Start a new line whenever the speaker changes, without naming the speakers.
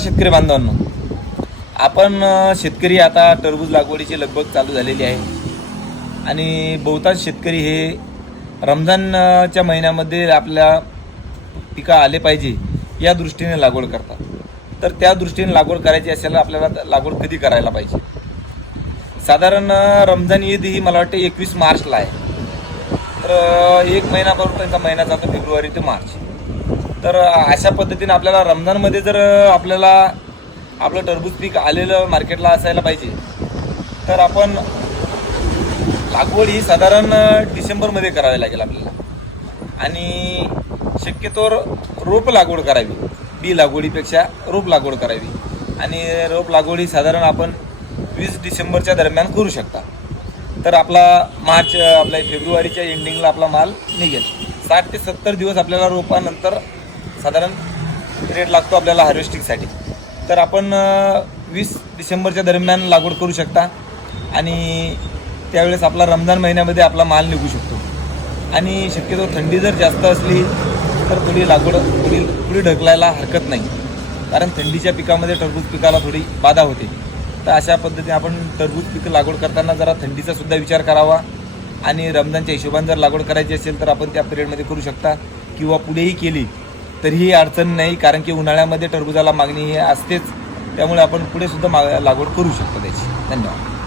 शेतकरी बांधवांनो आपण शेतकरी आता टरबूज लागवडीची लगबग चालू झालेली आहे. आणि बहुतांश शेतकरी हे रमजानच्या महिन्यामध्ये आपल्या पिकं आले पाहिजे या दृष्टीने लागवड करतात. तर त्या दृष्टीने लागवड करायची असेल आपल्याला लागवड कधी करायला पाहिजे? साधारण रमजान ईद ही मला वाटते एकवीस मार्चला आहे. तर एक महिनाभर त्यांचा महिना जातो फेब्रुवारी ते मार्च. तर अशा पद्धतीने आपल्याला रमजानमध्ये जर आपल्याला आपलं टरबूज पीक आलेलं मार्केटला असायला पाहिजे तर आपण लागवड ही साधारण डिसेंबरमध्ये करावी लागेल आपल्याला. आणि शक्यतोवर रोप लागवड करावी बी लागवडीपेक्षा रोप लागवड करावी. आणि रोप लागवड ही साधारण आपण वीस डिसेंबरच्या दरम्यान करू शकता. तर आपला मार्च आपल्या फेब्रुवारीच्या एंडिंगला आपला माल निघेल. साठ ते सत्तर दिवस आपल्याला रोपानंतर साधारण पिरियड लागतो आपल्याला हार्वेस्टिंगसाठी तर आपण वीस डिसेंबरच्या दरम्यान लागवड करू शकता आणि त्यावेळेस आपला रमजान महिन्यामध्ये आपला माल निघू शकतो. आणि शक्यतो थंडी जर जास्त असली तर थोडी लागवड पुढील पुढे ढकलायला हरकत नाही. कारण थंडीच्या पिकामध्ये टरबूज पिकाला थोडी बाधा होते. तर अशा पद्धतीने आपण टरबूज पिकं लागवड करताना जरा थंडीचा सुद्धा विचार करावा. आणि रमजानच्या हिशोबाने जर लागवड करायची असेल तर आपण त्या पिरियडमध्ये करू शकता. किंवा पुढेही केली तरीही अडचण नाही कारण की उन्हाळ्यामध्ये टरबूजाला मागणी ही असतेच. त्यामुळे आपण पुढे सुद्धा मा लागवड करू शकतो त्याची. धन्यवाद.